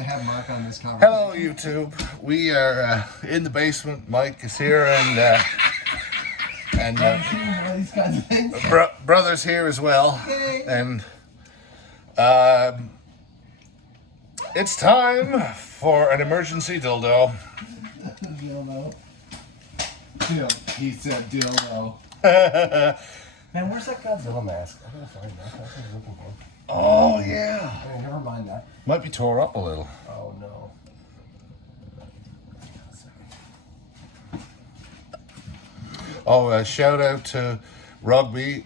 to have Mark on this conversation. Hello, YouTube. We are in the basement. Mike is here, and These kinds of things. brother's here as well. Hey. And it's time for an emergency dildo. Dildo. He said dildo. Man, where's that Godzilla mask? I gotta find that. That's what I was looking for. Oh yeah. Oh, never mind that. Might be tore up a little. Oh no. Oh, shout out to Rugby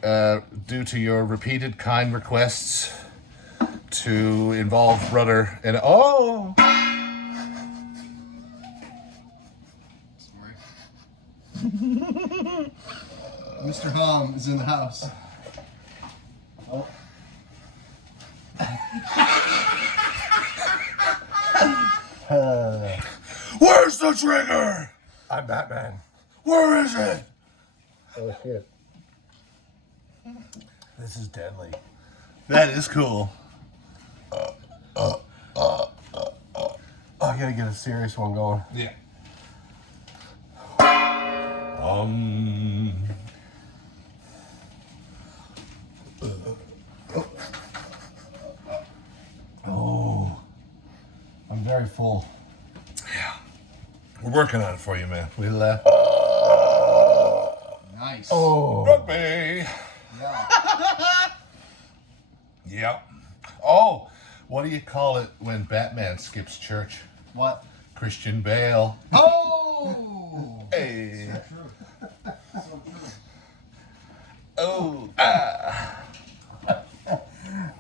due to your repeated kind requests to involve brother in. Oh. Sorry. Mr. Hom is in the house. Oh. Where's the trigger? I'm Batman. Where is it? Oh shit. This is deadly. That is cool. Oh, I gotta get a serious one going. Yeah. Oh. I'm very full. Yeah. We're working on it for you, man. We'll Nice. Oh. Rugby. Yeah. Yep. Oh, what do you call it when Batman skips church? What? Christian Bale. Oh! Hey. So true. So true. Oh.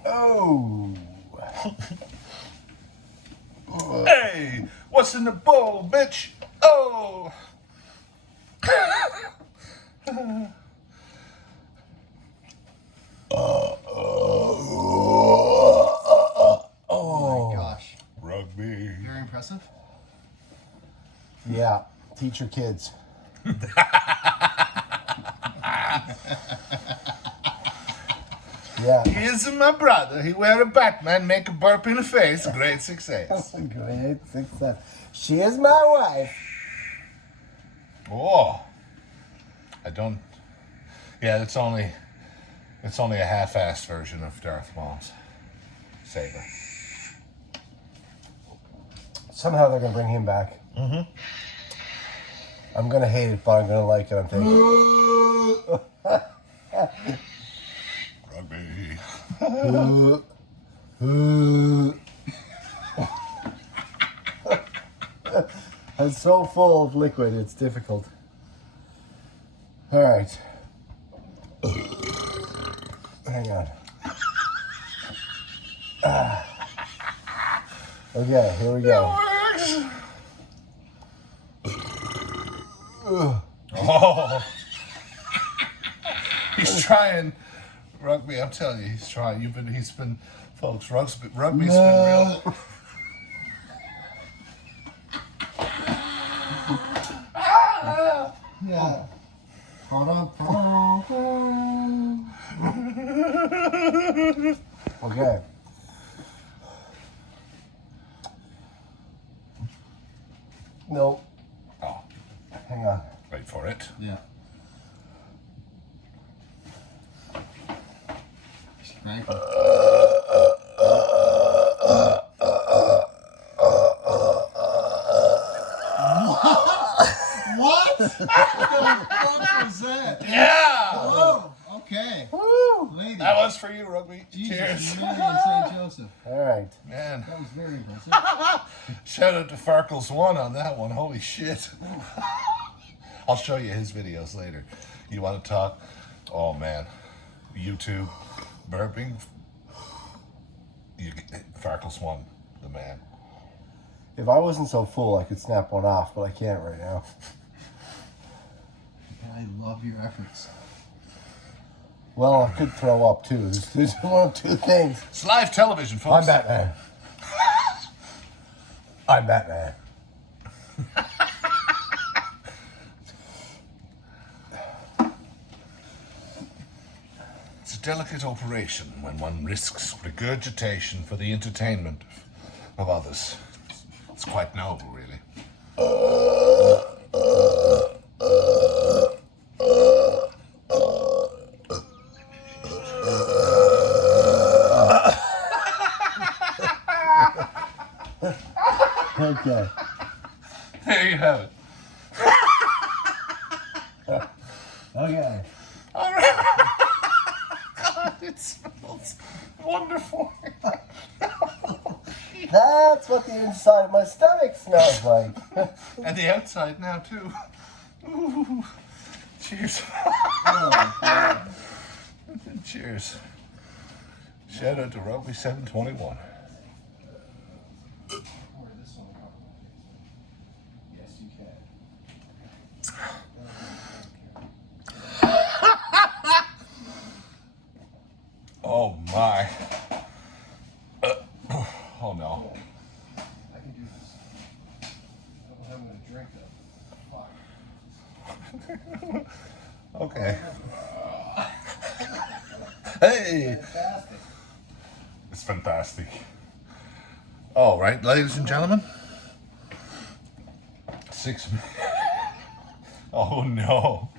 Oh. Hey, what's in the bowl, bitch? Oh. Oh my gosh. Rugby. Very impressive. Yeah, teach your kids. Yeah. He is my brother. He wear a Batman, make a burp in the face. Great success. Great success. She is my wife. Oh. I don't. Yeah, it's only a half-assed version of Darth Maul's saber. Somehow they're gonna bring him back. Mm-hmm. I'm gonna hate it, but I'm gonna like it. I'm thinking. Rugby. I'm so full of liquid, it's difficult. All right. Hang on. Okay, here we go. Oh. He's trying. Rugby, I'm telling you, he's trying. He's been, folks, rugby's been real. Yeah. Okay. No. Oh, Hang on. wait for it. Yeah. Right. What? What the fuck was that? Yeah! Oh, okay. Woo! Lady. That was for you, Rugby. Jesus, Cheers. Mary and St. Joseph. All right. Man, That was very impressive. shout out to Farkles1 on that one. Holy shit. I'll show you his videos later. You want to talk? Oh, man. YouTube, burping. Farkles1, the man. If I wasn't so full, I could snap one off, but I can't right now. I love your efforts. Well, I could throw up too. There's one of two things. It's live television, folks. I'm Batman. I'm Batman. It's a delicate operation when one risks regurgitation for the entertainment of others. It's quite noble, really. Okay. There you have it. Okay. All right. God, it smells wonderful. That's what the inside of my stomach smells like. And the outside now, too. Ooh. Cheers. Cheers. Shout out to Rugby 721. Yes, you can. Oh my. Oh no. I can do this. I don't know how I'm going to drink though. Fuck. Okay. Hey. Fantastic. It's fantastic. All right, ladies and gentlemen. 6 minutes. Oh no.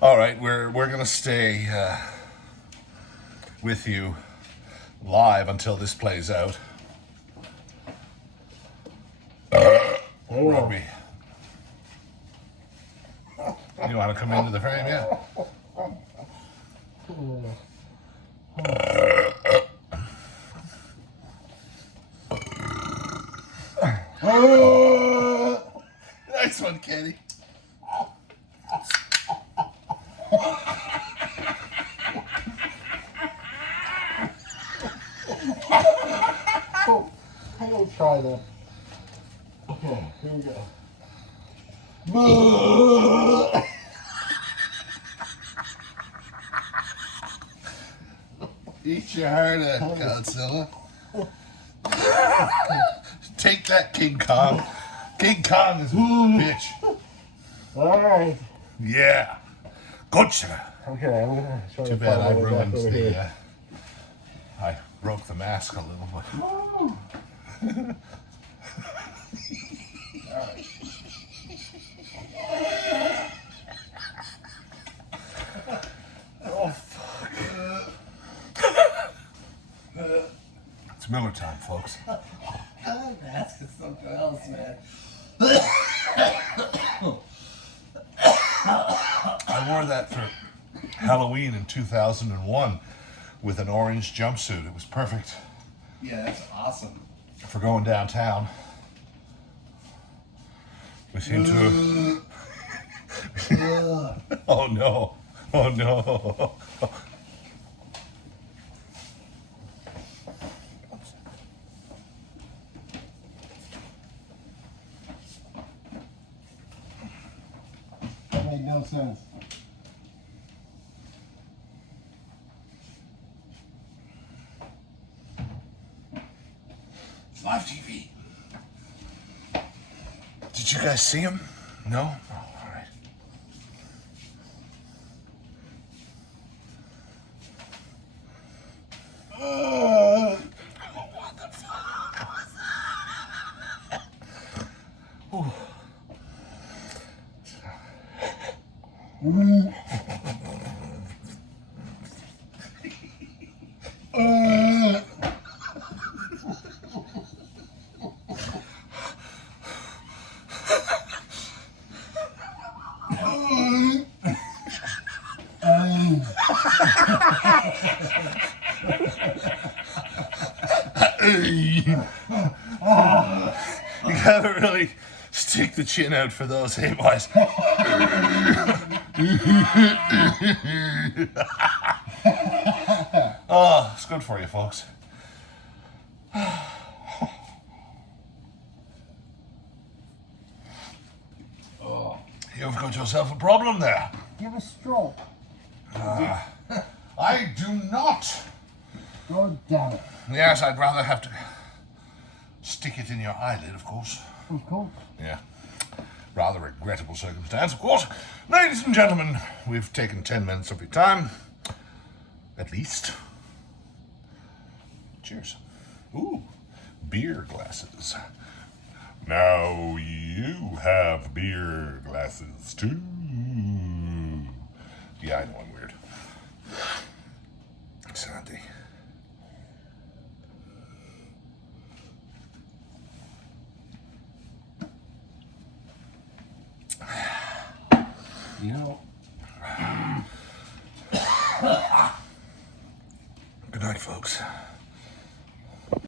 All right, we're gonna stay with you live until this plays out. Rugby. You want to come into the frame, yeah? Nice one, Kenny. I'm gonna try that. Okay, here we go. Eat your heart out, Godzilla. Take that, King Kong. King Kong is a bitch. Alright. Yeah. Good, sir. Okay, I'm gonna try Too to bad find I my way back ruined over the. here. I broke the mask a little bit. Oh, fuck. It's Miller time, folks. Mask is something else, man. I wore that for Halloween in 2001 with an orange jumpsuit. It was perfect Yeah, that's awesome. for going downtown. We seem to. Oh no! Oh no! That made no sense. It's live TV. Did you guys see him? No? Oh, all right. What the fuck was that? Ooh. You gotta really stick the chin out for those, hey boys. Oh, it's good for you, folks. You've got yourself a problem there. You have a stroke. I do not. God damn it. Yes, I'd rather have to stick it in your eyelid, of course. Of course. Yeah. Rather regrettable circumstance, of course. Ladies and gentlemen, we've taken 10 minutes of your time. At least. Cheers. Ooh, beer glasses. Now you have beer glasses too. Yeah, I know I'm weird. Sandy. You know, Good night, folks.